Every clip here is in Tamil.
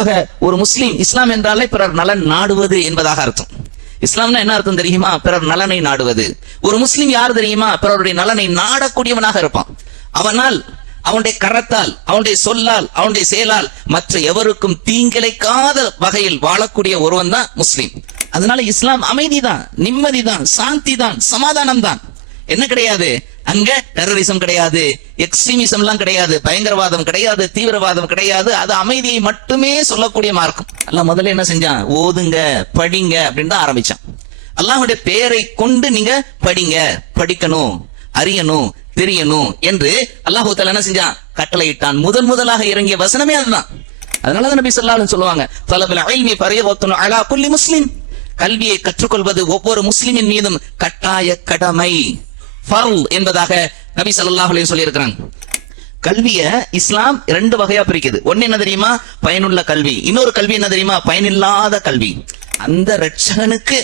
ஆக ஒரு முஸ்லீம் இஸ்லாம் என்றாலே பிறர் நலன் நாடுவது என்பதாக அர்த்தம். இஸ்லாம்னா என்ன அர்த்தம் தெரியுமா? பிறர் நலனை நாடுவது. ஒரு முஸ்லீம் யார் தெரியுமா? பிறருடைய நலனை நாடக்கூடியவனாக இருப்பான். அவனால் அவனுடைய கரத்தால் அவனுடைய சொல்லால் அவனுடைய செயலால் மற்ற எவருக்கும் தீங்கிழைக்காத வகையில் வாழக்கூடிய ஒருவன் தான் முஸ்லீம். அதனால இஸ்லாம் அமைதி தான் சாந்தி தான் சமாதானம் தான் என்ன கிடையாது? அங்க டெரரிசம் கிடையாது. எக்ஸ்ட்ரீமிசம் எல்லாம் கிடையாது. பயங்கரவாதம் கிடையாது. தீவிரவாதம் கிடையாது. அது அமைதியை மட்டுமே சொல்லக்கூடிய மார்க்கம். அல்ல முதல்ல என்ன செஞ்சான்? ஓதுங்க படிங்க அப்படின்னு தான் ஆரம்பிச்சான். அல்லாஹுடைய பெயரை கொண்டு நீங்க படிங்க. படிக்கணும் அறியணும் தெரியணும் என்று அல்லாஹு என்ன செஞ்சான்? கட்டளையிட்டான். முதன் முதலாக இறங்கிய வசனமே அதுதான். அதனால தான் நபி சொல்லாலும் சொல்லுவாங்க சொல்லுவாங்க தலபுல் பறைய ஃபரியதத்துன் அலா குல்லி முஸ்லிம். கல்வியை கற்றுக்கொள்வது ஒவ்வொரு முஸ்லிமின் மீதும் கட்டாய கடமை. ஃபர்ல் என்பதாக நபி சல்லாஹ் சொல்லி இருக்கிறாங்க கல்விய இஸ்லாம் ரெண்டு வகையா பிரிக்குது. ஒண்ணு என்ன தெரியுமா? பயனுள்ள கல்வி. இன்னொரு கல்வி என்ன தெரியுமா? பயனில்லாத கல்வி. அந்த ரட்சகனுக்கு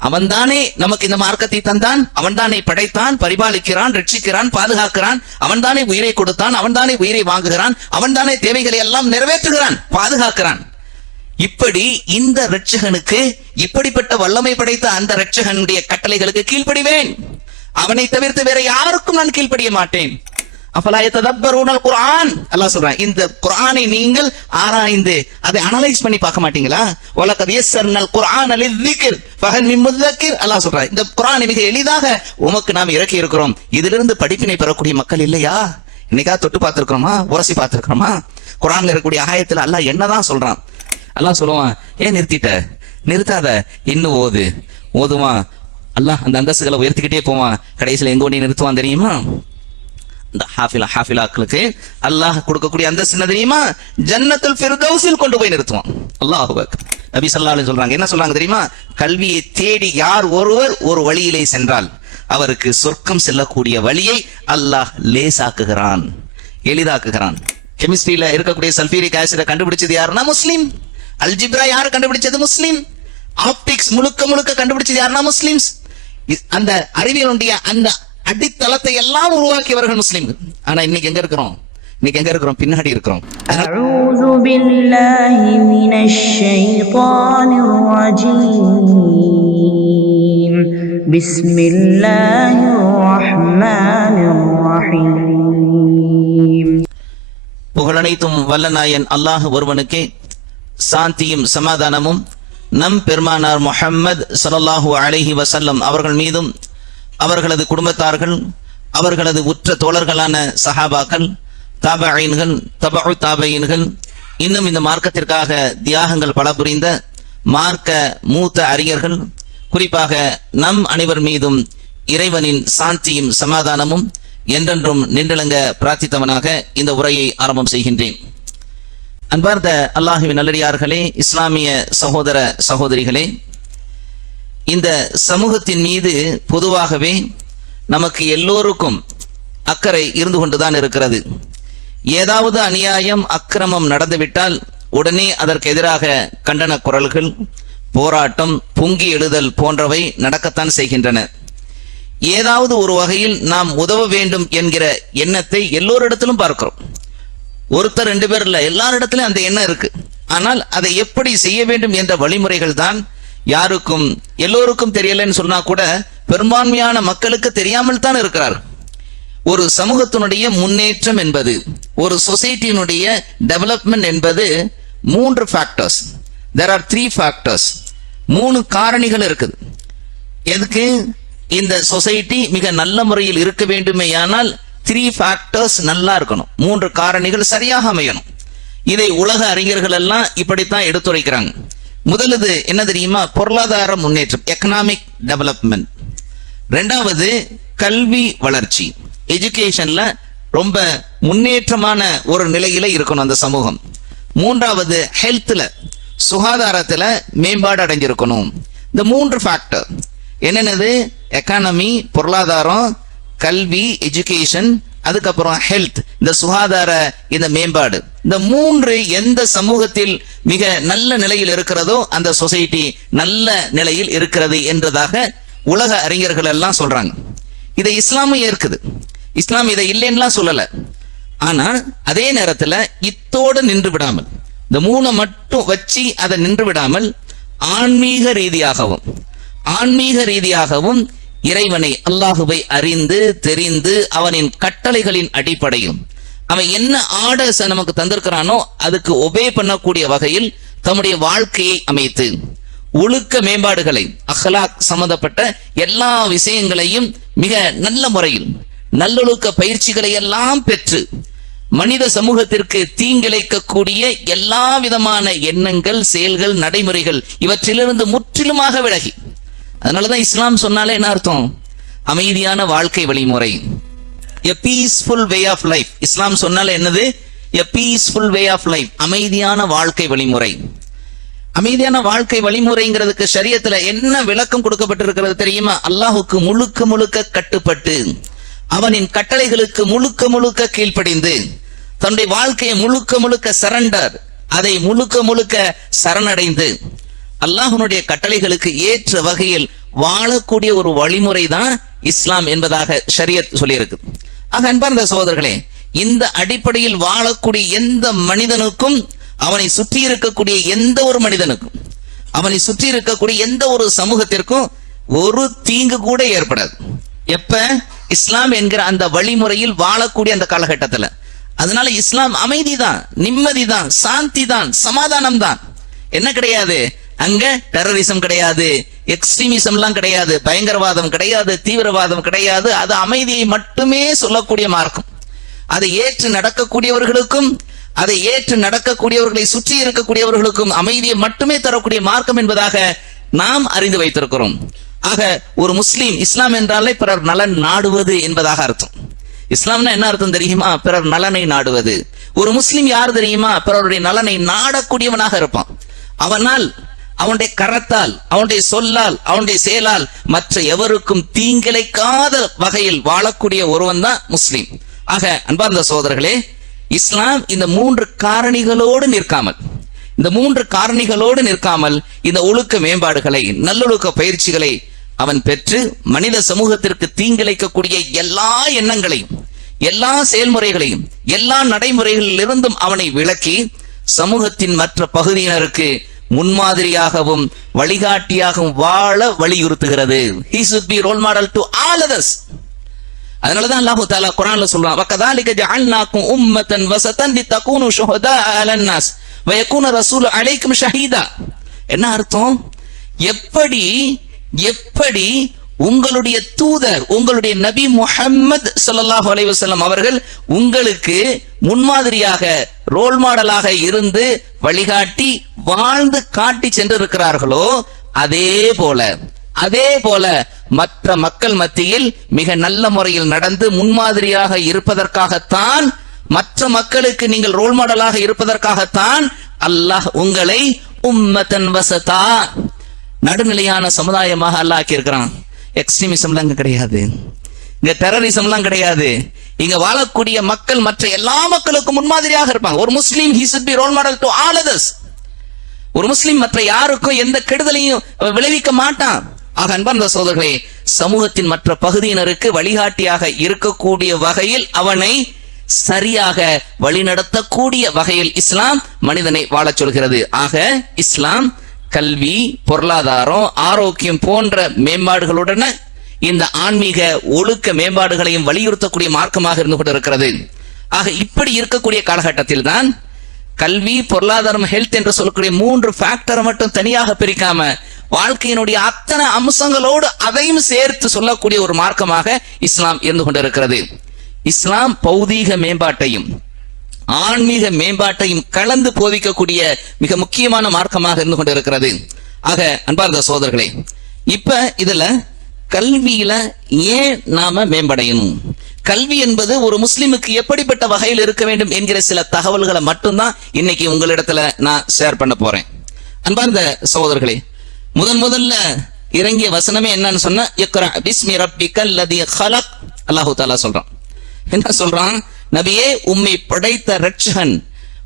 அவன்தானே நமக்கு இந்த மார்க்கத்தை தந்தான் அவன்தானே படைத்தான் பரிபாலிக்கிறான் ரட்சிக்கிறான் பாதுகாக்கிறான் அவன்தானே உயிரை கொடுத்தான் அவன்தானே உயிரை வாங்குகிறான் அவன்தானே தேவைகளை எல்லாம் நிறைவேற்றுகிறான் பாதுகாக்கிறான். இப்படி இந்த ரட்சகனுக்கு இப்படிப்பட்ட வல்லமை படைத்த அந்த ரட்சகனுடைய கட்டளைகளுக்கு கீழ்ப்படிவேன். அவனை தவிர்த்து வேற யாருக்கும் நான் கீழ்ப்படிய மாட்டேன். அஃபலா யததப்பரூனல் குர்ஆன் அல்லாஹ் சொல்றான் இந்த குரானை நீங்கள் ஆராய்ந்து அதை அனலைஸ் பண்ணி பார்க்க மாட்டீங்களா? வலகத் யஸ்ஸர்னல் குர்ஆன லிذிக்ர் ஃபஹல் மின் அல்லாஹ் சொல்றான் இந்த குரானை மிக எளிதாக உமக்கு நாம் இறக்கி இருக்கிறோம். இதிலிருந்து படிப்பினை பெறக்கூடிய மக்கள் இல்லையா? இன்னைக்கா தொட்டு பார்த்திருக்கிறோமா? உரசி பார்த்திருக்கிறோமா? குரான்ல இருக்கக்கூடிய ஆயத்துல அல்லாஹ் என்னதான் சொல்றான்? அல்லாஹ் சொல்லுவான் ஏன் நிறுத்திட்ட? நிறுத்தாத இன்னும் ஓது. ஓதுவான் அல்லாஹ் அந்த அந்தஸ்துகளை உயர்த்திக்கிட்டே போவான். கடைசியில் எங்க ஒண்ணி நிறுத்துவான் தெரியுமா? இந்த ஹாஃபிலா ஹாஃபிலாக்களுக்கு அல்லாஹ் கொடுக்கக்கூடிய அந்தஸ்து என்ன தெரியுமா? ஜன்னத்துல் ஃபிர்தௌஸில் கொண்டு போய் நிறுத்துவான். அல்லாஹ் நபி ஸல்லல்லாஹு சொல்றாங்க என்ன சொல்றாங்க தெரியுமா? கல்வியை தேடி யார் ஒருவர் ஒரு வழியிலே சென்றால் அவருக்கு சொர்க்கம் செல்லக்கூடிய வழியை அல்லாஹ் லேசாக்குகிறான் எளிதாக்குகிறான். கெமிஸ்ட்ரியில இருக்கக்கூடிய சல்பீரிக் ஆசிட கண்டுபிடிச்சது யாருன்னா முஸ்லீம். அல்ஜிப்ரா யார் கண்டுபிடிச்சது முஸ்லீம்? ஆப்டிக்ஸ் முழுக்க முழுக்க கண்டுபிடிச்சது யாருன்னா முஸ்லீம்ஸ். அந்த அறிவியலுடைய அந்த அடித்தளத்தை எல்லாம் உருவாக்கியவர்கள் முஸ்லிம்கள் ஆனா இன்னைக்கு எங்க இருக்கிறோம் இன்னைக்கு எங்க இருக்கிறோம் பின்னாடி இருக்கிறோம் أعوذ بالله من الشيطان الرجيم بسم الله الرحمن الرحيم புகழனைத்தும் வல்லநாயன் அல்லாஹ் ஒருவனுக்கே சாந்தியும் சமாதானமும் நம் பெருமானார் முஹம்மது சலல்லாஹூ அலைஹி வசல்லம் அவர்கள் மீதும் அவர்களது குடும்பத்தார்கள் அவர்களது உற்ற தோழர்களான சஹாபாக்கள் தாபாயின்கள் தபு தாபையின்கள் இன்னும் இந்த மார்க்கத்திற்காக தியாகங்கள் பல புரிந்த மார்க்க மூத்த அறிஞர்கள் குறிப்பாக நம் அனைவர் மீதும் இறைவனின் சாந்தியும் சமாதானமும் என்றென்றும் நின்றலங்க பிரார்த்தித்தவனாக இந்த உரையை ஆரம்பம் செய்கின்றேன். அன்பார்ந்த அல்லாஹுவின் நல்லடியார்களே இஸ்லாமிய சகோதர சகோதரிகளே இந்த சமூகத்தின் மீது பொதுவாகவே நமக்கு எல்லோருக்கும் அக்கறை இருந்து கொண்டுதான் இருக்கிறது. ஏதாவது அநியாயம் அக்கிரமம் நடந்துவிட்டால் உடனே அதற்கு எதிராக கண்டன குரல்கள் போராட்டம் பொங்கி எழுதல் போன்றவை நடக்கத்தான் செய்கின்றன. ஏதாவது ஒரு வகையில் நாம் உதவ வேண்டும் என்கிற எண்ணத்தை எல்லோரிடத்திலும் பார்க்கிறோம். ஒருத்தர் ரெண்டு பேர் இல்லை எல்லாரிடத்திலும் அந்த எண்ணம் இருக்கு. ஆனால் அதை எப்படி செய்ய வேண்டும் என்ற வழிமுறைகள் தான் யாருக்கும் எல்லோருக்கும் தெரியலன்னு சொன்னா கூட பெரும்பான்மையான மக்களுக்கு தெரியாமல் தான் இருக்கிறார். ஒரு சமூகத்தினுடைய முன்னேற்றம் என்பது ஒரு சொசைட்டியினுடைய டெவலப்மெண்ட் என்பது மூன்று factors there are three factors மூணு காரணிகள் இருக்குது. எதுக்கு? இந்த சொசைட்டி மிக நல்ல முறையில் இருக்க வேண்டுமேயானால் த்ரீ ஃபேக்டர்ஸ் நல்லா இருக்கணும். மூன்று காரணிகள் சரியாக அமையணும். இதை உலக அறிஞர்கள் எல்லாம் இப்படித்தான் எடுத்துரைக்கிறாங்க. முதலது என்ன தெரியுமா? பொருளாதார முன்னேற்றம் எக்கனாமிக் டெவலப்மெண்ட் ரெண்டாவது கல்வி வளர்ச்சி. எஜுகேஷன்ல ரொம்ப முன்னேற்றமான ஒரு நிலையில இருக்கணும் அந்த சமூகம். மூன்றாவது ஹெல்த்ல சுகாதாரத்துல மேம்பாடு அடைஞ்சிருக்கணும். இந்த மூன்று ஃபேக்டர் என்னென்னது? எக்கானமி பொருளாதாரம் கல்வி எஜுகேஷன் அதுக்கப்புறம் ஹெல்த் இந்த சுகாதார இந்த மேம்பாடு. இந்த மூன்று எந்த சமூகத்தில் மிக நல்ல நிலையில் இருக்கிறதோ அந்த சொசைட்டி நல்ல நிலையில் இருக்கிறது என்றதாக உலக அறிஞர்கள் எல்லாம் சொல்றாங்க. இதை இஸ்லாமும் ஏற்குது. இஸ்லாம் இதை இல்லைன்னுலாம் சொல்லல. ஆனா அதே நேரத்துல இத்தோடு நின்று விடாமல் இந்த மூணை மட்டும் வச்சு அதை நின்று விடாமல் ஆன்மீக ரீதியாகவும் ஆன்மீக ரீதியாகவும் இறைவனை அல்லாஹுவை அறிந்து தெரிந்து அவனின் கட்டளைகளின் அடிப்படையும். அவன் என்ன ஆர்டர்ஸ் நமக்கு தந்திருக்கிறானோ அதுக்கு ஒபே பண்ணக்கூடிய வகையில் தம்முடைய வாழ்க்கையை அமைத்து ஒழுக்க மேம்பாடுகளை அஹ்லாக் சம்பந்தப்பட்ட எல்லா விஷயங்களையும் மிக நல்ல முறையில் நல்லொழுக்க பயிற்சிகளை எல்லாம் பெற்று மனித சமூகத்திற்கு தீங்கிழைக்கக்கூடிய எல்லா விதமான எண்ணங்கள் செயல்கள் நடைமுறைகள் இவற்றிலிருந்து முற்றிலுமாக விலகி அதனாலதான் இஸ்லாம் சொன்னாலே என்ன அர்த்தம்? அமைதியான வாழ்க்கை வழிமுறை. A peaceful way of life Islam சொன்னால என்னது? A peaceful way of life அமைதியான வாழ்க்கை வழிமுறை. அமைதியான வாழ்க்கை வழிமுறைங்கிறதுக்கு சரியத்துல என்ன விளக்கம் கொடுக்கப்பட்டிருக்கிறது தெரியுமா? அல்லாஹுக்கு முழுக்க முழுக்க கட்டுப்பட்டு அவனின் கட்டளைகளுக்கு முழுக்க முழுக்க கீழ்ப்படிந்து தன்னுடைய வாழ்க்கையை முழுக்க முழுக்க சரண்டர் அதை முழுக்க முழுக்க சரணடைந்து அல்லாஹனுடைய கட்டளைகளுக்கு ஏற்ற வகையில் வாழக்கூடிய ஒரு வழிமுறை தான் இஸ்லாம் என்பதாக ஷரியத் சொல்லியிருக்கு. ஆக அன்பார்ந்த சகோதரர்களே இந்த அடிப்படையில் வாழக்கூடிய எந்த மனிதனுக்கும் அவனை சுற்றி இருக்கக்கூடிய எந்த ஒரு மனிதனுக்கும் அவனை சுற்றி இருக்கக்கூடிய எந்த ஒரு சமூகத்திற்கும் ஒரு தீங்கு கூட ஏற்படாது. எப்ப? இஸ்லாம் என்கிற அந்த வழிமுறையில் வாழக்கூடிய அந்த காலகட்டத்துல. அதனால இஸ்லாம் அமைதி தான் சாந்தி தான் சமாதானம் தான் என்ன கிடையாது? அங்க டெரரிசம் கிடையாது. எக்ஸ்ட்ரீமிசம் எல்லாம் கிடையாது. பயங்கரவாதம் கிடையாது. தீவிரவாதம் கிடையாது. அது அமைதியை மட்டுமே சொல்லக்கூடிய மார்க்கம். அதை ஏற்று நடக்கக்கூடியவர்களுக்கும் அதை ஏற்று நடக்கக்கூடியவர்களை சுற்றி இருக்கக்கூடியவர்களுக்கும் அமைதியை மட்டுமே தரக்கூடிய மார்க்கம் என்பதாக நாம் அறிந்து வைத்திருக்கிறோம். ஆக ஒரு முஸ்லீம் இஸ்லாம் என்றாலே பிறர் நலன் நாடுவது என்பதாக அர்த்தம். இஸ்லாம்னா என்ன அர்த்தம் தெரியுமா? பிறர் நலனை நாடுவது. ஒரு முஸ்லீம் யார் தெரியுமா? பிறருடைய நலனை நாடக்கூடியவனாக இருப்பான். அவனால் அவனுடைய கரத்தால் அவனுடைய சொல்லால் அவனுடைய செயலால் மற்ற எவருக்கும் தீங்கிழைக்காத வகையில் வாழக்கூடிய ஒருவன் தான் முஸ்லீம். ஆக அன்பார்ந்த சோதரர்களே இஸ்லாம் இந்த மூன்று காரணிகளோடு நிற்காமல் இந்த மூன்று காரணிகளோடு நிற்காமல் இந்த ஒழுக்க மேம்பாடுகளை நல்லொழுக்க பயிற்சிகளை அவன் பெற்று மனித சமூகத்திற்கு தீங்கிழைக்கக்கூடிய எல்லா எண்ணங்களையும் எல்லா செயல்முறைகளையும் எல்லா நடைமுறைகளிலிருந்தும் அவனை விளக்கி சமூகத்தின் மற்ற பகுதியினருக்கு முன்மாதிரியாகவும் வழிகாட்டியாகவும் வாழ வலியுறுத்துகிறது. He should be role model to all others அதனாலதான் அல்லாஹு தாலா குரான்ல சொல்றான் வக்கதாலிக ஜஅல்னாக்கும் உம்மத்தன் வசதன் லிதகூனு ஷுஹதா அலன் நாஸ் வயக்கூன ரசூல் அலைக்கும் ஷஹீதா. என்ன அர்த்தம்? எப்படி எப்படி உங்களுடைய தூதர் உங்களுடைய நபி முஹம்மது சல்லாஹ் அலைவசல்லம் அவர்கள் உங்களுக்கு முன்மாதிரியாக ரோல் மாடலாக இருந்து வழிகாட்டி வாழ்ந்து காட்டி சென்றிருக்கிறார்களோ அதே போல அதே போல மற்ற மக்கள் மத்தியில் மிக நல்ல முறையில் நடந்து முன்மாதிரியாக இருப்பதற்காகத்தான் மற்ற மக்களுக்கு நீங்கள் ரோல் மாடலாக இருப்பதற்காகத்தான் அல்லாஹ் உங்களை உம்மத்தன் வசதா நடுநிலையான சமுதாயமாக அல்லாஹ் இருக்கிறான் எக்ஸ்ட்ரீமிசம்லாம் இங்கே கிடையாது. இங்க டெரரிசம்லாம் கிடையாது. இங்க வாழக்கூடிய மக்கள் மற்ற எல்லா மக்களுக்கும் முன்மாதிரியாக இருப்பாங்க. ஒரு முஸ்லீம் he should be role model to all others ஒரு முஸ்லிம் மற்ற யாருக்கும் எந்த கெடுதலையும் விளைவிக்க மாட்டான். ஆக அன்பார்ந்த சோதர்களே சமூகத்தின் மற்ற பகுதியினருக்கு வழிகாட்டியாக இருக்கக்கூடிய வகையில் அவனை சரியாக வழிநடத்தக்கூடிய வகையில் இஸ்லாம் மனிதனை வாழச் சொல்கிறது. ஆக இஸ்லாம் கல்வி பொருளாதாரம் ஆரோக்கியம் போன்ற மேம்பாடுகளுடன் இந்த ஆன்மீக ஒழுக்க மேம்பாடுகளையும் வலியுறுத்தக்கூடிய மார்க்கமாக இருந்து கொண்டிருக்கிறது. ஆக இப்படி இருக்கக்கூடிய காலகட்டத்தில் தான் கல்வி பொருளாதாரம் ஹெல்த் என்று சொல்லக்கூடிய மூன்று ஃபேக்டரை மட்டும் தனியாக பிரிக்காம வாழ்க்கையினுடைய அத்தனை அம்சங்களோடு அதையும் சேர்த்து சொல்லக்கூடிய ஒரு மார்க்கமாக இஸ்லாம் இருந்து கொண்டிருக்கிறது. இஸ்லாம் பௌதீக மேம்பாட்டையும் ஆன்மீக மேம்பாட்டையும் கலந்து போதிக்கக்கூடிய மிக முக்கியமான மார்க்கமாக இருந்து கொண்டிருக்கிறது. ஆக அன்பார்ந்த சோதர்களே இப்ப இதுல கல்வியில ஏன் நாம மேம்படையணும்? கல்வி என்பது ஒரு முஸ்லிமுக்கு எப்படிப்பட்ட வகையில் இருக்க வேண்டும் என்கிற சில தகவல்களை மட்டும்தான் இன்னைக்கு உங்களிடத்துல நான் ஷேர் பண்ண போறேன். அன்பார்ந்த சகோதரர்களே முதன் முதல்ல இறங்கிய வசனமே என்னன்னு சொன்னா அல்லாஹு தாலா சொல்றான். என்ன சொல்றான்? நபியே உம்மை படைத்த ரட்சகன்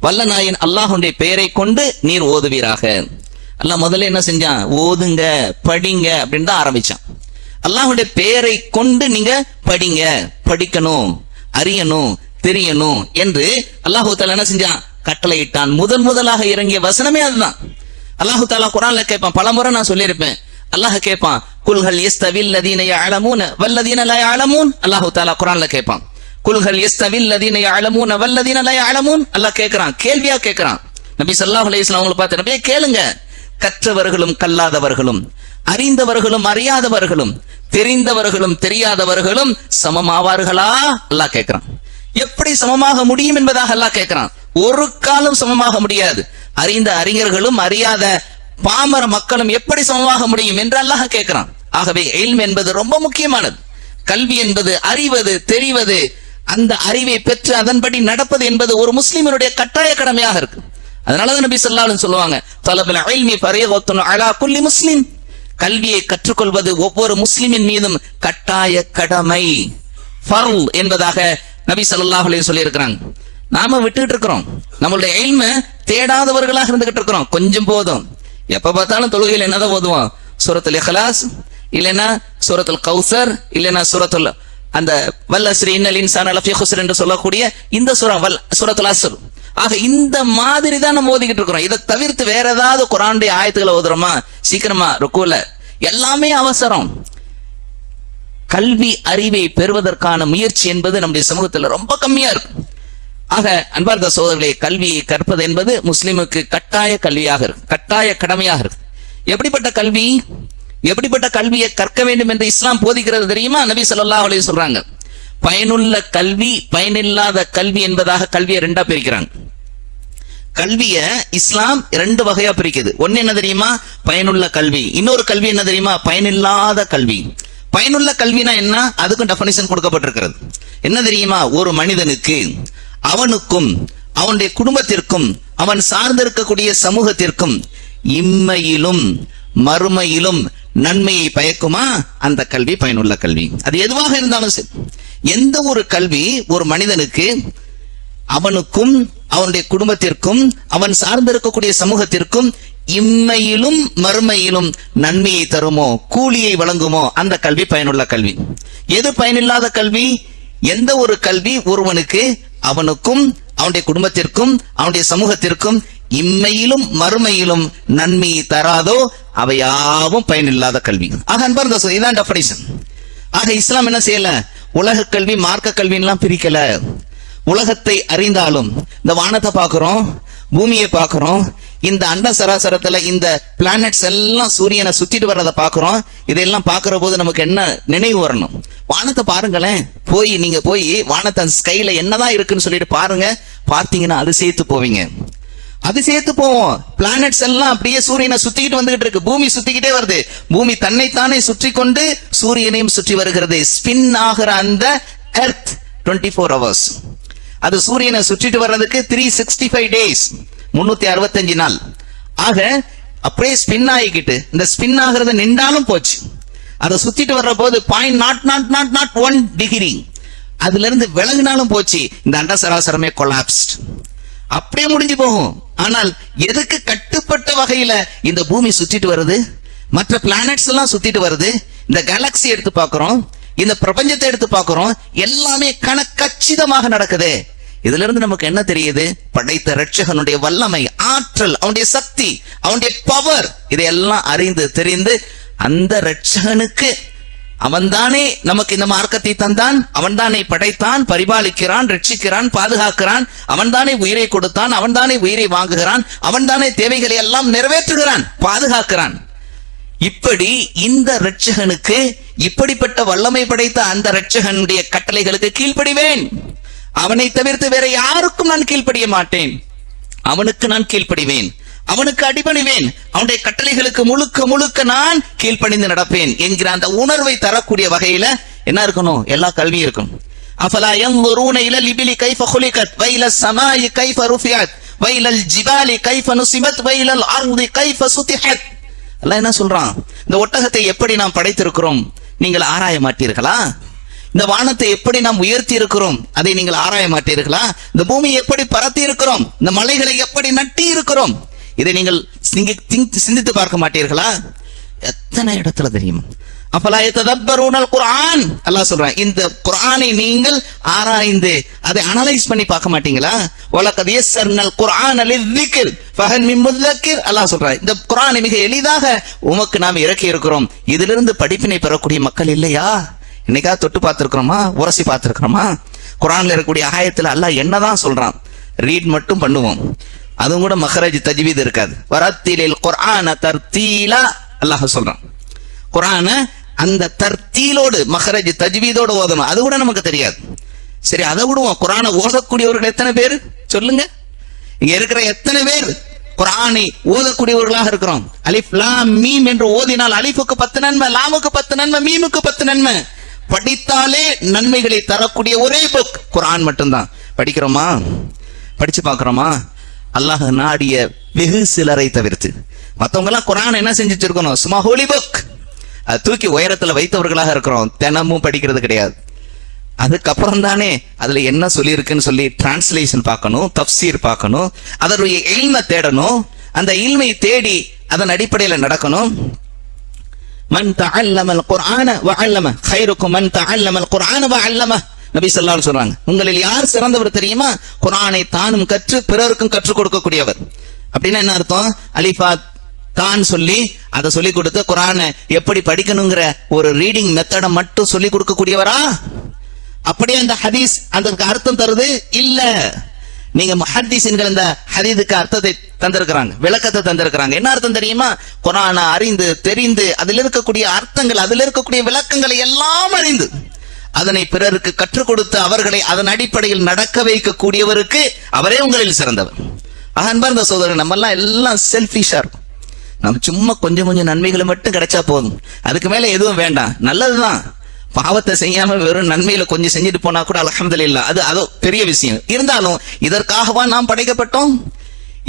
வல்ல நாயன் அல்லாஹுடைய பெயரை கொண்டு நீர் ஓதுவீராக. அல்லாஹ் முதல்ல என்ன செஞ்சான்? ஓதுங்க படிங்க அப்படின்னு தான் ஆரம்பிச்சான். அல்லாஹுடைய பெயரை கொண்டு நீங்க படிங்க படிக்கணும் அறியணும் தெரியணும் என்று அல்லாஹு தாலா என்ன செஞ்சான்? கட்டளையிட்டான். முதல் முதலாக இறங்கிய வசனமே அதுதான். அல்லாஹு தாலா குரான்ல கேட்பான். பலமுறை நான் சொல்லியிருப்பேன். அல்லாஹ் கேட்பான் குல்ஹல் எஸ்தவில் லதீன யஅலமூன வல்லதீன லா அல்லாஹு தாலா குரான்ல கேட்பான். குல்ஹல் எஸ்தவில் லதீன யஅலமூன வல்லதீன லய யஅலமூன். அல்லாஹ் கேட்கறான் கேள்வியா கேட்கறான் நபி சல்லாஹ் அலைஹி அவங்களை பார்த்து நபியே கேளுங்க. கற்றவர்களும் கல்லாதவர்களும் அறிந்தவர்களும் அறியாதவர்களும் தெரிந்தவர்களும் தெரியாதவர்களும் சமமாவார்களா? அல்லாஹ் கேட்கிறான் எப்படி சமமாக முடியும் என்பதாக அல்லாஹ் கேட்கிறான் ஒரு காலம் சமமாக முடியாது. அறிந்த அறிஞர்களும் அறியாத பாமர மக்களும் எப்படி சமமாக முடியும் என்று அல்லாஹ் கேட்கிறான் ஆகவே எல்ம் என்பது ரொம்ப முக்கியமானது. கல்வி என்பது அறிவது தெரிவது அந்த அறிவை பெற்று அதன்படி நடப்பது என்பது ஒரு முஸ்லிமனுடைய கட்டாய கடமையாக இருக்கு. அதனாலதான் நபி சொல்லாலும் சொல்லுவாங்க தலபுல் அயல்மி ஃபரீதத்துன் அலா குல்லி முஸ்லிம். கல்வியை கற்றுக்கொள்வது ஒவ்வொரு முஸ்லிமின் மீதும் கட்டாய கடமை. ஃபர்ல் என்பதாக நபி சல்லாஹ் அலைஹி சொல்லியிருக்கிறாங்க. நாம விட்டுட்டு இருக்கிறோம். நம்மளுடைய எய்ம தேடாதவர்களாக இருந்துகிட்டு இருக்கிறோம். கொஞ்சம் போதும். எப்ப பார்த்தாலும் தொழுகையில் என்னதான் ஓதுவோம்? சூரத்துல் இஹலாஸ் இல்லைன்னா சூரத்துல் கௌசர் இல்லைன்னா சூரத்துல அந்த வல்லஸ்ரீ இன்னல் இன்சான் லஃபி ஹுஸ்ர் என்று சொல்லக்கூடிய இந்த சுரா வல் சுரத்துல அசுர் ஆக இந்த மாதிரி தான் நம்ம ஓதிக்கிட்டு இருக்கிறோம். இதை தவிர்த்து வேற ஏதாவது குரானுடைய ஆயத்துக்களை ஓதுறோமா? சீக்கிரமா ருக்குல. எல்லாமே அவசரம். கல்வி அறிவை பெறுவதற்கான முயற்சி என்பது நம்முடைய சமூகத்துல ரொம்ப கம்மியா இருக்கு. ஆக அன்பார்ந்த சோதரர்களே கல்வியை கற்பது என்பது முஸ்லிமுக்கு கட்டாய கல்வியாக இருக்கு. கட்டாய கடமையாக இருக்கு. எப்படிப்பட்ட கல்வி? எப்படிப்பட்ட கல்வியை கற்க வேண்டும் என்று இஸ்லாம் போதிக்கிறது தெரியுமா? நபி சொல்லா அலி சொல்றாங்க. பயனுள்ள கல்வி பயனில்லாத கல்வி என்பதாக கல்வியை ரெண்டா பிரிக்கிறாங்க. கல்விய இஸ்லாம் ரெண்டு வகையா பிரிக்குது. ஒன்னு என்ன தெரியுமா? பயனுள்ள கல்வி. இன்னொரு கல்வி என்ன தெரியுமா? பயனில்லாத கல்வி. பயனுள்ள கல்வினா என்ன? அதுக்கும் டெஃபனிஷன் கொடுக்கப்பட்டிருக்கிறது. என்ன தெரியுமா? ஒரு மனிதனுக்கு அவனுக்கும் அவனுடைய குடும்பத்திற்கும் அவன் சார்ந்திருக்கக்கூடிய சமூகத்திற்கும் இம்மையிலும் மறுமையிலும் நன்மையை பயக்குமா? அந்த கல்வி பயனுள்ள கல்வி. அது எதுவாக இருந்தாலும் சரி. எந்த ஒரு கல்வி ஒரு மனிதனுக்கு அவனுக்கும் அவனுடைய குடும்பத்திற்கும் அவன் சார்ந்திருக்கக்கூடிய சமூகத்திற்கும் இம்மையிலும் மறுமையிலும் நன்மையை தருமோ கூலியை வழங்குமோ அந்த கல்வி பயனுள்ள கல்வி. எது பயனில்லாத கல்வி? எந்த ஒரு கல்வி ஒருவனுக்கு அவனுக்கும் அவனுடைய குடும்பத்திற்கும் அவனுடைய சமூகத்திற்கும் இம்மையிலும் மறுமையிலும் நன்மையை தராதோ அவையாவும் பயனில்லாத கல்வி ஆக அன்பார்ந்த சகோதரர்களே, இதான் டெஃபனிஷன் ஆக இஸ்லாம் என்ன செய்யல? உலக கல்வி மார்க்க கல்வின்லாம் பிரிக்கல. உலகத்தை அறிந்தாலும் இந்த வானத்தை பார்க்கிறோம் பூமியை பார்க்கிறோம். இந்த அண்ட சராசரத்துல இந்த பிளானட்ஸ் எல்லாம் சூரியனை சுத்திட்டு வர்றதை பாக்குறோம் இதெல்லாம் பாக்குற போது நமக்கு என்ன நினைவு வரணும்? வானத்தை பாருங்களேன். போய் நீங்க போய் வானத்தை ஸ்கைல என்னதான் இருக்குன்னு சொல்லிட்டு பாருங்க. பார்த்தீங்கன்னா அது சேர்த்து போவீங்க. அது சேர்த்து போவோம். பிளானட்ஸ் எல்லாம் அப்படியே சூரியனை சுத்திக்கிட்டு வந்துகிட்டு இருக்கு. பூமி சுத்திக்கிட்டே வருது. பூமி தன்னைத்தானே சுற்றி கொண்டு சூரியனையும் சுற்றி வருகிறது. ஸ்பின் ஆகிற அந்த எர்த் டுவெண்ட்டி ஃபோர் ஹவர்ஸ் அது சூரியனை சுற்றிட்டு வர்றதுக்கு த்ரீ சிக்ஸ்டி ஃபைவ் டேஸ் முன்னூத்தி அறுபத்தஞ்சு நாள். ஆக அப்படியே ஸ்பின் ஆகிக்கிட்டு இந்த ஸ்பின் ஆகிறது நின்றாலும் போச்சு. அதை சுத்திட்டு வர்ற போது point nought nought nought nought one degree அதுல இருந்து விலகினாலும் போச்சு. இந்த அண்ட சராசரமே கொலாப்ஸ்ட் அப்படியே முடிஞ்சு போகும். ஆனால் எதுக்கு கட்டுப்பட்ட வகையில இந்த பூமி சுத்திட்டு வருது? மற்ற பிளானட்ஸ் எல்லாம் சுத்திட்டு வருது. இந்த கேலக்ஸி எடுத்து பார்க்கிறோம். இந்த பிரபஞ்சத்தை எடுத்து பார்க்கிறோம். எல்லாமே கணக்கச்சிதமாக நடக்குது. இதுல இருந்து நமக்கு என்ன தெரியுது? படைத்த ரட்சகனுடைய வல்லமை ஆற்றல் அவனுடைய சக்தி அவனுடைய பவர் இதையெல்லாம் அறிந்து தெரிந்து அந்த ரட்சகனுக்கு அவன்தானே நமக்கு இந்த மார்க்கத்தை தந்தான் அவன்தானே படைத்தான் பரிபாலிக்கிறான் ரட்சிக்கிறான் பாதுகாக்கிறான் அவன்தானே உயிரை கொடுத்தான் அவன்தானே உயிரை வாங்குகிறான் அவன்தானே தேவைகளை எல்லாம் நிறைவேற்றுகிறான் பாதுகாக்கிறான். இப்படி இந்த ரட்சகனுக்கு இப்படிப்பட்ட வல்லமை படைத்த அந்த ரட்சகனுடைய கட்டளைகளுக்கு கீழ்ப்படிவேன். அவனை தவிர்த்து வேற யாருக்கும் நான் கீழ்ப்படிய மாட்டேன். அவனுக்கு நான் கீழ்ப்படிவேன். அவனுக்கு அடிபணிவேன். அவனுடைய கட்டளைகளுக்கு முழுக்க முழுக்க நான் கீழ்ப்பணிந்து நடப்பேன் என்கிற அந்த உணர்வை தரக்கூடிய வகையில என்ன இருக்கணும்? எல்லா கல்வியும் இருக்கும். அஃபலா யன்ظرون الى الابل كيف خلقت வைல السماء كيف رفعت والى الجبال كيف نصبت والى الارض كيف سطحت அல்லாஹ் என்ன சொல்றான்? இந்த ஒட்டகத்தை எப்படி நாம் படைத்திருக்கிறோம்? நீங்கள் ஆராய மாட்டீர்களா? இந்த வானத்தை எப்படி நாம் உயர்த்தி இருக்கிறோம் அதை நீங்கள் ஆராய மாட்டீர்களா? இந்த பூமியை எப்படி பரத்தி இருக்கிறோம் இந்த மலைகளை எப்படி நட்டி இருக்கிறோம் இதை நீங்கள் சிந்தித்து பார்க்க மாட்டீர்களா? எத்தனை இடத்துல தெரியும்? அப்பலா ததப்பரூனல் சொல்றேன் அல்லாஹ் சொல்றான் இந்த குரானை நீங்கள் ஆராய்ந்து அதை அனலைஸ் பண்ணி பார்க்க மாட்டீங்களா? வலகத் யஸ்ஸர்னல் குரான் லிذிக்ர் ஃபஹல் மின் முதக்கிர் அல்லாஹ் சொல்றான் இந்த குரானை மிக எளிதாக உமக்கு நாம் இறக்கி இருக்கிறோம் இதிலிருந்து படிப்பினை பெறக்கூடிய மக்கள் இல்லையா? இன்னைக்கா தொட்டு பார்த்துருக்குறோமா? உரசி பார்த்துருக்குறோமா? குரானில் இருக்கக்கூடிய ஆயத்தில் அல்லாஹ் என்னதான் சொல்றான்? ரீட் மட்டும் பண்ணுவோம். அதுவும் கூட மஹரஜ் தஜ்வீத் இருக்காது. வரத்திலில் குரான தர்த்தீலா அல்லாஹ் சொல்றான். குரான அந்த தர்த்தீலோடு மஹரஜ் தஜ்வீதோடு ஓதணும். அது கூட நமக்கு தெரியாது. சரி அதை விடுவோம். குரானை ஓதக்கூடியவர்கள் எத்தனை பேர்? சொல்லுங்க. இங்க இருக்கிற எத்தனை பேர் குரானை ஓதக்கூடியவர்களாக இருக்கிறோம்? அலிஃப் லாம் மீம் என்று ஓதினால் அலிஃபுக்கு பத்து நன்மை லாமுக்கு பத்து நன்மை மீமுக்கு பத்து நன்மை. படித்தாலே நன்மைகளை தரக்கூடிய ஒரே புக் குரான் மட்டும்தான். படிக்கிறோமா? படிச்சு பார்க்கிறோமா? அல்லாஹ் நாடிய வெகு சிலரை தவிர்த்து. மற்றவங்கெல்லாம் குரான் என்ன செஞ்சுட்டு இருக்கணும் சும்மா ஹோலி புக் அது தூக்கி உயரத்துல வைத்தவர்களாக இருக்கிறோம். தினமும் படிக்கிறது கிடையாது. அதுக்கப்புறம் தானே அதுல என்ன சொல்லியிருக்குன்னு சொல்லி டிரான்ஸ்லேஷன் பார்க்கணும் தப்சீர் பார்க்கணும் அதனுடைய எல்மை தேடணும் அந்த இல்மை தேடி அதன் அடிப்படையில் நடக்கணும். மன் தஅல்லம அல் குர்ஆன வஅல்லம கைருக்கும் மன் தஅல்லம குரான குர்ஆன அல்லம நபி சொல்லால் சொல்றாங்க உங்களில் யார் சிறந்தவர் தெரியுமா? குரானை தானும் கற்று பிறருக்கும் கற்றுக் கொடுக்கக்கூடியவர். அப்படின்னா என்ன அர்த்தம்? அலிஃபா தான் சொல்லி அதை சொல்லி கொடுத்து குரானை எப்படி படிக்கணுங்கிற ஒரு ரீடிங் மெத்தடை மட்டும் சொல்லி கொடுக்கக்கூடியவரா? அப்படியே அந்த ஹதீஸ் அதற்கு அர்த்தம் தருது? இல்ல. நீங்க முஹத்தீஸ்கள் இந்த ஹதீதுக்கு அர்த்தத்தை தந்திருக்கிறாங்க விளக்கத்தை தந்திருக்கிறாங்க. என்ன அர்த்தம் தெரியுமா? குரான அறிந்து தெரிந்து அதில் இருக்கக்கூடிய அர்த்தங்கள் அதில் இருக்கக்கூடிய விளக்கங்களை எல்லாம் அறிந்து அதனை பிறருக்கு கற்றுக் கொடுத்து அவர்களை அதன் அடிப்படையில் நடக்க வைக்கக்கூடியவருக்கு அவரே உங்களில் சிறந்தவர். ஆக அன்பார்ந்த சோதரர் நம்ம எல்லாம் எல்லாம் செல்ஃபிஷா இருக்கும். நம்ம சும்மா கொஞ்சம் கொஞ்சம் நன்மைகளை மட்டும் கிடைச்சா போதும். அதுக்கு மேல எதுவும் வேண்டாம். நல்லதுதான். பாவத்தை செய்யாம வெறும் நன்மையில கொஞ்சம் செஞ்சுட்டு போனா கூட அல்ஹம்துலில்லாஹ் அது அது பெரிய விஷயம். இருந்தாலும் இதற்காகவா நாம் படைக்கப்பட்டோம்?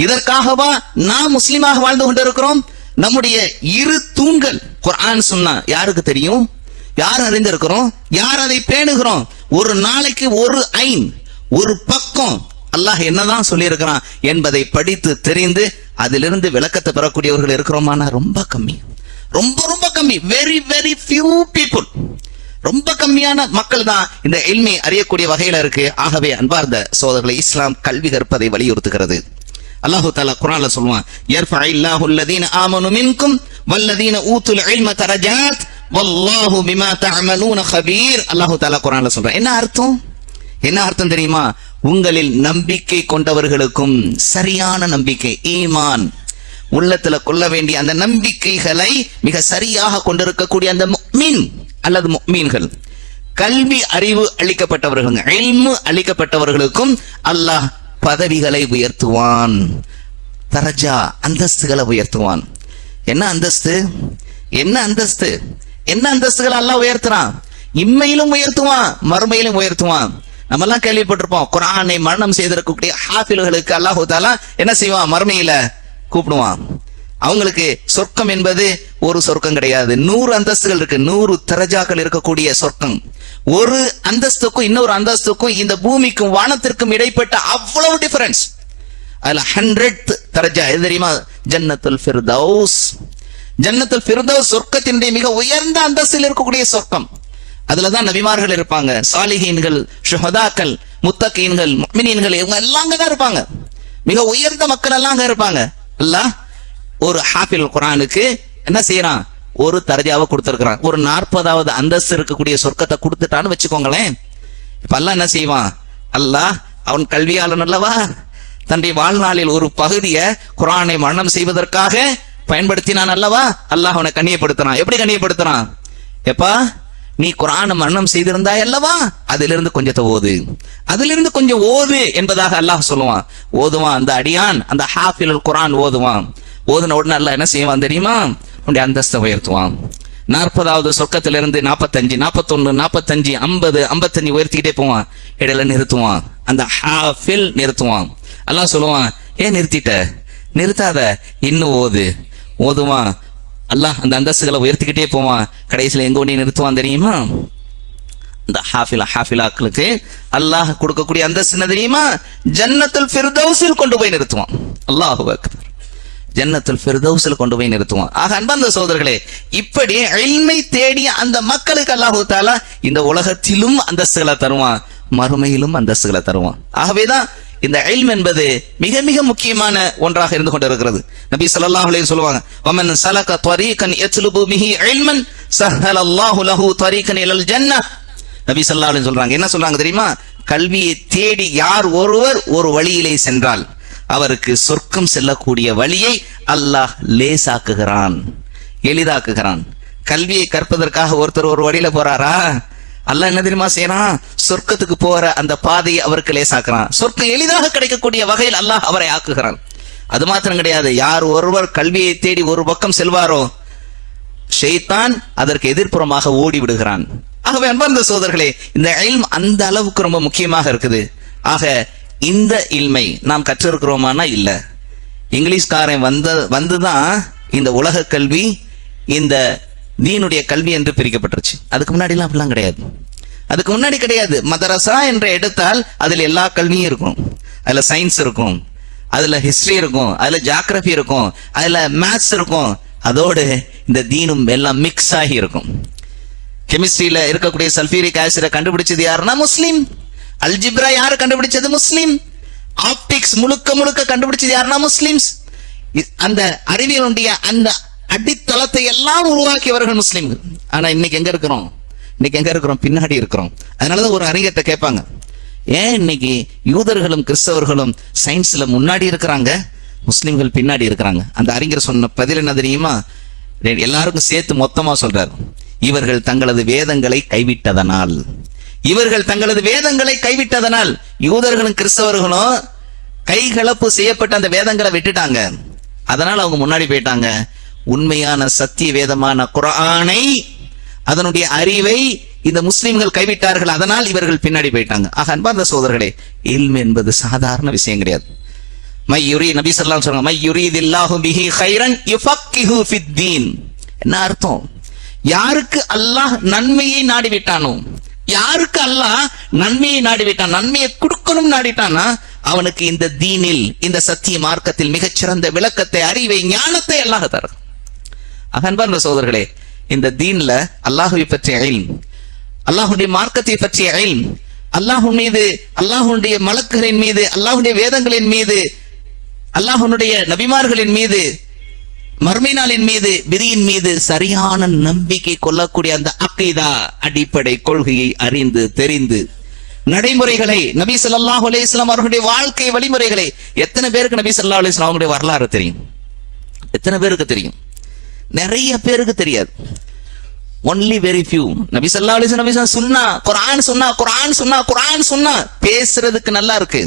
இதற்காகவா நாம் முஸ்லிமாக வாழ்ந்து கொண்டிருக்கிறோம்? நம்முடைய இரு தூண்கள் குரான் சொன்னா யாருக்கு தெரியும்? யார் அறிந்திருக்கிறோம்? யார் அதை பேணுகிறோம்? ஒரு நாளைக்கு ஒரு ஐன் ஒரு பக்கம் அல்லாஹ் என்னதான் சொல்லியிருக்கிறான் என்பதை படித்து தெரிந்து அதிலிருந்து விளக்கத்தை பெறக்கூடியவர்கள் இருக்கிறோமானா ரொம்ப கம்மி. ரொம்ப ரொம்ப கம்மி. வெரி வெரி ஃபியூ பீப்புள் ரொம்ப கம்மியான மக்கள் தான் இந்த எல்மை அறியக்கூடிய வகையில இருக்கு. ஆகவே அன்பார்ந்த சோதர்களை இஸ்லாம் கல்வி கற்பதை வலியுறுத்துகிறது. அல்லாஹு தாலா குரான்ல சொல்லுவான் யர்ஃபா இல்லாஹு அல்லதீன ஆமனு மின்கும் வல்லதீன ஊத்துல் இல்ம தரஜாத் வல்லாஹு பிமா தஅமலூன கபீர் அல்லாஹு தாலா குரான்ல சொல்றான். என்ன அர்த்தம்? என்ன அர்த்தம் தெரியுமா? உங்களில் நம்பிக்கை கொண்டவர்களுக்கும் சரியான நம்பிக்கை ஈமான். உள்ளத்துல கொள்ள வேண்டிய அந்த நம்பிக்கைகளை மிக சரியாக கொண்டிருக்கக்கூடிய அந்த மீன். அல்லது மீன்கள் கல்வி அறிவு அளிக்கப்பட்டவர்கள் எல்மு அளிக்கப்பட்டவர்களுக்கும் அல்லாஹ் பதவிகளை உயர்த்துவான். தரஜா அந்தஸ்துகளை உயர்த்துவான். என்ன அந்தஸ்து? என்ன அந்தஸ்து? என்ன அந்தஸ்துகளை அல்லாஹ் உயர்த்துறான்? இம்மையிலும் உயர்த்துவான் மறுமையிலும் உயர்த்துவான். நம்ம எல்லாம் கேள்விப்பட்டிருப்போம் குரானை மரணம் செய்திருக்கக்கூடிய ஹாஃபில்களுக்கு அல்லாஹு தாலா என்ன செய்வான்? மறுமையில கூப்பிடுவான். அவங்களுக்கு சொர்க்கம் என்பது ஒரு சொர்க்கம் கிடையாது. நூறு அந்தஸ்துகள் இருக்கு. நூறு தரஜாக்கள் இருக்கக்கூடிய சொர்க்கம். ஒரு அந்தஸ்துக்கும் இன்னொரு அந்தஸ்துக்கும் இந்த பூமிக்கும் வானத்திற்கும் இடைப்பட்ட அவ்வளவு டிஃபரன்ஸ் அதுல ஹண்ட்ரட் தரஜா. எது தெரியுமா? ஜன்னத்துல் ஃபிர்தௌஸ். ஜன்னத்துல் ஃபிர்தௌஸ் சொர்க்கத்தினுடைய மிக உயர்ந்த அந்தஸ்தில் இருக்கக்கூடிய சொர்க்கம். அதுலதான் நபிமார்கள் இருப்பாங்க. சாலிஹீன்கள் ஷுஹதாக்கள் முத்தகீன்கள் முஃமினீன்கள் இவங்க எல்லாம் அங்கதான் இருப்பாங்க. மிக உயர்ந்த மக்கள் எல்லாம் அங்க இருப்பாங்க. அல்லாஹ் ஒரு ஹாஃபில் குரானுக்கு என்ன செய்யறான்? ஒரு தரஜாவை கொடுத்துருக்குறான். ஒரு நாற்பதாவது அந்தஸ்து இருக்கக்கூடிய சொர்க்கத்தை கொடுத்துட்டான்னு வச்சுக்கோங்களேன். இப்ப அல்லாஹ் என்ன செய்வான்? அல்லாஹ் அவன் கல்வியாளன் அல்லவா? தன்னுடைய வாழ்நாளில் ஒரு பகுதியை குரானை மரணம் செய்வதற்காக பயன்படுத்தினான் அல்லவா? அல்லாஹ் அவனை கண்ணியப்படுத்துறான். எப்படி கண்ணியப்படுத்துறான்? எப்பா நீ குரானை மரணம் செய்திருந்தாய் அல்லவா? அதிலிருந்து கொஞ்சத்தை ஓது. அதிலிருந்து கொஞ்சம் ஓது என்பதாக அல்லாஹ் சொல்லுவான். ஓதுவான் அந்த அடியான் அந்த ஹாஃபில் குரான் ஓதுவான். ஓதுன உடனே எல்லாம் என்ன செய்வான் தெரியுமா? உன்னுடைய அந்தஸ்தை உயர்த்துவான். நாற்பதாவது சொர்க்கத்திலிருந்து நாற்பத்தஞ்சு நாற்பத்தொன்னு நாற்பத்தஞ்சு ஐம்பது ஐம்பத்தஞ்சு உயர்த்திக்கிட்டே போவான். இடையில நிறுத்துவான். அந்த ஹாஃபில் நிறுத்துவான். அல்லாஹ் சொல்லுவான் ஏன் நிறுத்திட்ட? நிறுத்தாத. இன்னும் ஓது. ஓதுவான். அல்லாஹ் அந்த அந்தஸ்துகளை உயர்த்திக்கிட்டே போவான். கடைசியில எங்க ஒண்ணி நிறுத்துவான் தெரியுமா? இந்த ஹாஃபிலா ஹாஃபிலாக்களுக்கு அல்லாஹ் கொடுக்கக்கூடிய அந்தஸ்து என்ன தெரியுமா? ஜன்னத்துல் ஃபிர்தௌசில் கொண்டு போய் நிறுத்துவான். அல்லாஹு அக்பர். ஜன்னத்தில் பெருதவுசில் கொண்டு போய் நிறுத்துவான் ஆக அன்பார்ந்த சோதர்களே இப்படி இல்மை தேடி அந்த மக்களுக்கு அல்லாஹு தாலா இந்த உலகத்திலும் அந்தஸ்துகளை தருவான். மறுமையிலும் அந்தஸ்துகளை தருவான். ஆகவேதான் இந்த இல்ம் என்பது மிக மிக முக்கியமான ஒன்றாக இருந்து கொண்டிருக்கிறது. நபி ஸல்லல்லாஹு சொல்லுவாங்க வமன் சலக த்வரீகன் யத்லுபு பிஹி இல்மன் சஹலல்லாஹு லஹு த்வரீகன் இலல் ஜன்னah நபி ஸல்லல்லாஹு அலைஹி சொல்றாங்க. என்ன சொல்றாங்க தெரியுமா? கல்வியை தேடி யார் ஒருவர் ஒரு வழியிலே சென்றால் அவருக்கு சொர்க்கம் செல்லக்கூடிய வழியை அல்லாஹ் லேசாக்குகிறான் எளிதாக்குகிறான். கல்வியை கற்பதற்காக ஒருத்தர் ஒரு வழியில போறாரா? அல்லாஹ் என்ன தெரியுமா செய்யறான்? சொர்க்கத்துக்கு போற அந்த பாதையை அவருக்கு லேசாக்குறான். சொர்க்கம் எளிதாக கிடைக்கக்கூடிய வகையில் அல்லாஹ் அவரை ஆக்குகிறான். அது மாத்திரம் கிடையாது. யார் ஒருவர் கல்வியை தேடி ஒரு பக்கம் செல்வாரோ ஷெய்தான் அதற்கு எதிர்ப்புறமாக ஓடி விடுகிறான் ஆகவே அன்பார்ந்த சோதர்களே இந்த இல்ம் அந்த அளவுக்கு ரொம்ப முக்கியமாக இருக்குது. ஆக இந்த இல்மை நாம் கற்றிருக்கிறோமானா இல்ல. இங்கிலீஷ்காரன் வந்த வந்துதான் இந்த உலக கல்வி இந்த தீனுடைய கல்வி என்று பிரிக்கப்பட்டுருச்சு. அதுக்கு முன்னாடிலாம் அப்படிலாம் கிடையாது. அதுக்கு முன்னாடி கிடையாது. மதரசா என்று எடுத்தால் அதில் எல்லா கல்வியும் இருக்கும். அதுல சயின்ஸ் இருக்கும். அதுல ஹிஸ்ட்ரி இருக்கும். அதுல ஜாகிரபி இருக்கும். அதுல மேத்ஸ் இருக்கும். அதோடு இந்த தீனும் எல்லாம் மிக்ஸ் ஆகி இருக்கும். கெமிஸ்ட்ரியில் இருக்கக்கூடிய சல்பூரிக் ஆசிடை கண்டுபிடிச்சது யாருன்னா முஸ்லீம். அல்ஜிப்ரா யாரு கண்டுபிடிச்சது? முஸ்லிம். ஆப்டிக்ஸ் முழுக்க முழுக்க கண்டுபிடிச்சது யாருன்னா முஸ்லிம்ஸ். அந்த அறிவியலுடைய அந்த அடித்தளத்தை எல்லாம் உருவாக்கியவர்கள் முஸ்லீம் ஆனா இன்னைக்கு எங்க இருக்கிறோம்? இன்னைக்கு எங்க இருக்கிறோம்? பின்னாடி இருக்கிறோம். அதனாலதான் ஒரு அறிஞர்கிட்ட கேட்பாங்க. ஏன் இன்னைக்கு யூதர்களும் கிறிஸ்தவர்களும் சயின்ஸ்ல முன்னாடி இருக்கிறாங்க? முஸ்லிம்கள் பின்னாடி இருக்கிறாங்க. அந்த அறிஞர் சொன்ன பதில் என்ன தெரியுமா? எல்லாருக்கும் சேர்த்து மொத்தமா சொல்றாரு. இவர்கள் தங்களது வேதங்களை கைவிட்டதனால். இவர்கள் தங்களது வேதங்களை கைவிட்டதனால் யூதர்களும் கிறிஸ்தவர்களும் கைகலப்பு செய்யப்பட்ட அந்த வேதங்களை விட்டுட்டாங்க. அதனால அவங்க முன்னாடி போயிட்டாங்க. உண்மையான சத்திய வேதமான குரானை அதனுடைய அறிவை இந்த முஸ்லிம்கள் கைவிட்டார்கள். அதனால் இவர்கள் பின்னாடி போயிட்டாங்க. ஆக அன்பார்ந்த சோதர்களே இல்ம் என்பது சாதாரண விஷயம் கிடையாது. மை யுரி நபி ஸல்லல்லாஹு சொல்றாங்க வஸல்லம் மை யுரீதில்லாஹு பிஹி யுஃபக்கிஹு ஃபித்தீன் என்ன அர்த்தம்? யாருக்கு அல்லாஹ் நன்மையை நாடி விட்டானோ யாருக்கு அல்லாஹ் நன்மையை நாடி விட்டான் நன்மையை கொடுக்கணும் நாடிட்டானா அவனுக்கு இந்த தீனில் இந்த சத்திய மார்க்கத்தில் மிகச்சிறந்த விளக்கத்தை அறிவை ஞானத்தை அல்லாஹ் தர அகன்பார்ந்த சோதர்களே இந்த தீன்ல அல்லாஹுவை பற்றிய அயல் அல்லாஹுடைய மார்க்கத்தை பற்றிய அயல் அல்லாஹுன் மீது அல்லாஹுடைய மலக்குகளின் மீது அல்லாஹுடைய வேதங்களின் மீது அல்லாஹனுடைய நபிமார்களின் மீது மறுமை நாளின் மீது விதியின் மீது சரியான நம்பிக்கை கொள்ளக்கூடிய அந்த அக்கீதா அடிப்படை கொள்கையை அறிந்து தெரிந்து நடைமுறைகளை நபி சொல்லாஹ் அலைஹி அவர்களுடைய வாழ்க்கை வழிமுறைகளை எத்தனை பேருக்கு நபி சொல்லா அலைஹி அவங்களுடைய வரலாறு தெரியும்? எத்தனை பேருக்கு தெரியும்? நிறைய பேருக்கு தெரியாது. ஒன்லி வெரி ஃபியூ நபி சொல்லா அலிஸ் நபி சொன்னா குரான் சொன்னா குரான் சொன்னா குரான் சொன்னா பேசுறதுக்கு நல்லா இருக்கு.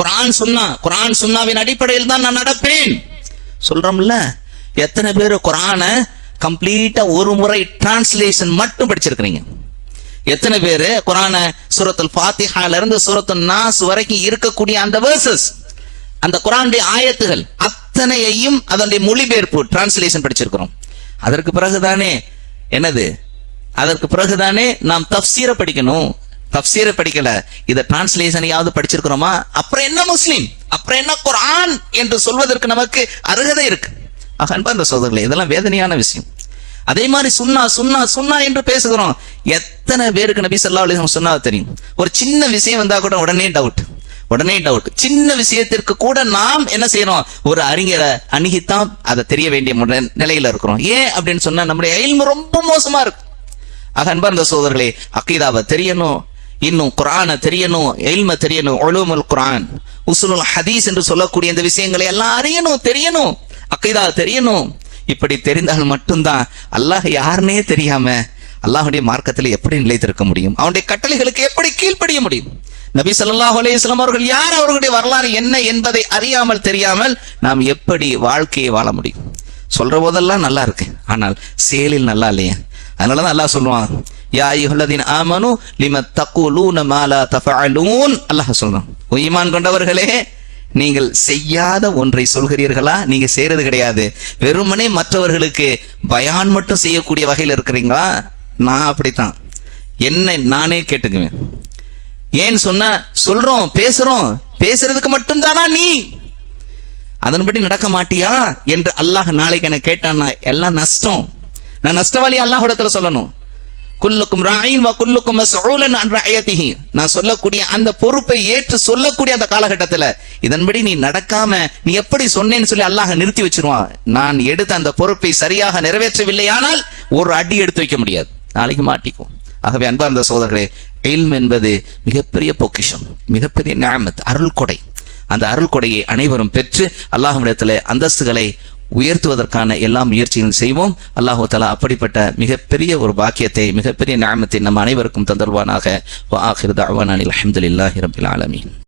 குரான் சொன்னா குரான் சொன்னாவின் அடிப்படையில் தான் நான் நடப்பேன். சொல்றோம்ல? எத்தனை பேர் குரானை கம்ப்ளீட்டா ஒரு முறை டிரான்ஸ்லேஷன் மட்டும் படிச்சிருக்கிறீங்க. எத்தனை பேரு குரான சூரத்துல் ஃபாத்திஹால இருந்து சூரத்துல் நாஸ் வரைக்கும் இருக்கக்கூடிய அந்த வேர்சஸ் அந்த குரானுடைய ஆயத்துகள் அத்தனையையும் அதனுடைய மொழிபெயர்ப்பு டிரான்ஸ்லேஷன் படிச்சிருக்கிறோம். அதற்கு பிறகுதானே என்னது? அதற்கு பிறகுதானே நாம் தப்சீரை படிக்கணும். தப்சீரை படிக்கல. இத டிரான்ஸ்லேஷனையாவது படிச்சிருக்கிறோமா? அப்புறம் என்ன முஸ்லீம்? அப்புறம் என்ன குரான் என்று சொல்வதற்கு நமக்கு அருகதை இருக்கு. ஆக அன்பார்ந்த சோதர்களே இதெல்லாம் வேதனையான விஷயம். அதே மாதிரி சுன்னா சுன்னா சுன்னா என்று பேசுகிறோம். எத்தனை பேருக்கு நபி சொல்லா அலிசம் வஸல்லம் தெரியும்? ஒரு சின்ன விஷயம் வந்தா கூட உடனே டவுட் உடனே டவுட் சின்ன விஷயத்திற்கு கூட நாம் என்ன செய்யறோம்? ஒரு அறிஞரை அணுகித்தான் அதை தெரிய வேண்டிய முறை- நிலையில இருக்கிறோம். ஏன் அப்படின்னு சொன்னா நம்முடைய எயில்மு ரொம்ப மோசமா இருக்கு. ஆக அன்பார்ந்த சோதர்களே அக்கீதாவை தெரியணும். இன்னும் குரானை தெரியணும் எல்ம தெரியணும் ஒழுமல் குரான் உசுலுல் ஹதீஸ் என்று சொல்லக்கூடிய இந்த விஷயங்களை எல்லாம் அறியணும் தெரியணும் அக்கைதா தெரியணும். இப்படி தெரிந்தால் மட்டும்தான் அல்லாஹ் யாருன்னே தெரியாம அல்லாஹுடைய மார்க்கத்தில் எப்படி நிலைத்திருக்க முடியும்? அவனுடைய கட்டளைகளுக்கு எப்படி கீழ்ப்படிய முடியும்? நபி ஸல்லல்லாஹு அலையம் அவர்கள் யார் அவர்களுடைய வரலாறு என்ன என்பதை அறியாமல் தெரியாமல் நாம் எப்படி வாழ்க்கையை வாழ முடியும்? சொல்ற போதெல்லாம் நல்லா இருக்கு. ஆனால் செயலில் நல்லா இல்லையே. அதனாலதான் நல்லா சொல்லுவான் யா அய்யுஹல்லதீன ஆமனு லிம தகுலூன மாலா தஃபஅலூன். அல்லாஹ் சொல்றான். ஓ ஈமான் கொண்டவர்களே நீங்கள் செய்யாத ஒன்றை சொல்கிறீர்களா? நீங்க செய்யறது கிடையாது. வெறுமனே மற்றவர்களுக்கு பயான் மட்டும் செய்யக்கூடிய வகையில் இருக்கிறீங்களா? நான் அப்படித்தான். என்ன நானே கேட்டுக்குவேன். ஏன் சொன்ன சொல்றோம் பேசுறோம். பேசுறதுக்கு மட்டும்தானா நீ? அதன்படி நடக்க மாட்டியா? என்று அல்லாஹ் நாளைக்கு என்ன கேட்டான்னா எல்லாம் நஷ்டம். நான் நஷ்டவாளி அல்லாஹ்விடத்துல சொல்லணும். குல்லுக்கும் ராயின் குல்லுக்கும் நான் சொல்லக்கூடிய அந்த பொறுப்பை ஏற்று சொல்லக்கூடிய அந்த காலகட்டத்துல இதன்படி நீ நடக்காம நீ எப்படி சொன்னேன்னு சொல்லி அல்லாஹ் நிறுத்தி வச்சிருவான். நான் எடுத்த அந்த பொறுப்பை சரியாக நிறைவேற்றவில்லையானால் ஒரு அடி எடுத்து வைக்க முடியாது. நாளைக்கு மாட்டிக்கும் ஆகவே அன்பார்ந்த சோதரர்களே இல்ம் என்பது மிகப்பெரிய பொக்கிஷம் மிகப்பெரிய நியாமத் அருள் கொடை அந்த அருள் கொடையை அனைவரும் பெற்று அல்லாஹ்விடத்திலே அந்தஸ்துகளை உயர்த்துவதற்கான எல்லா முயற்சிகளும் செய்வோம். அல்லாஹு தலா அப்படிப்பட்ட மிகப்பெரிய ஒரு பாக்கியத்தை மிகப்பெரிய நியாமத்தை நம் அனைவருக்கும் தந்தல்வானாக வ ஆஹிரு அஹமதுல்லாஹி ரபில் ஆலமீன்.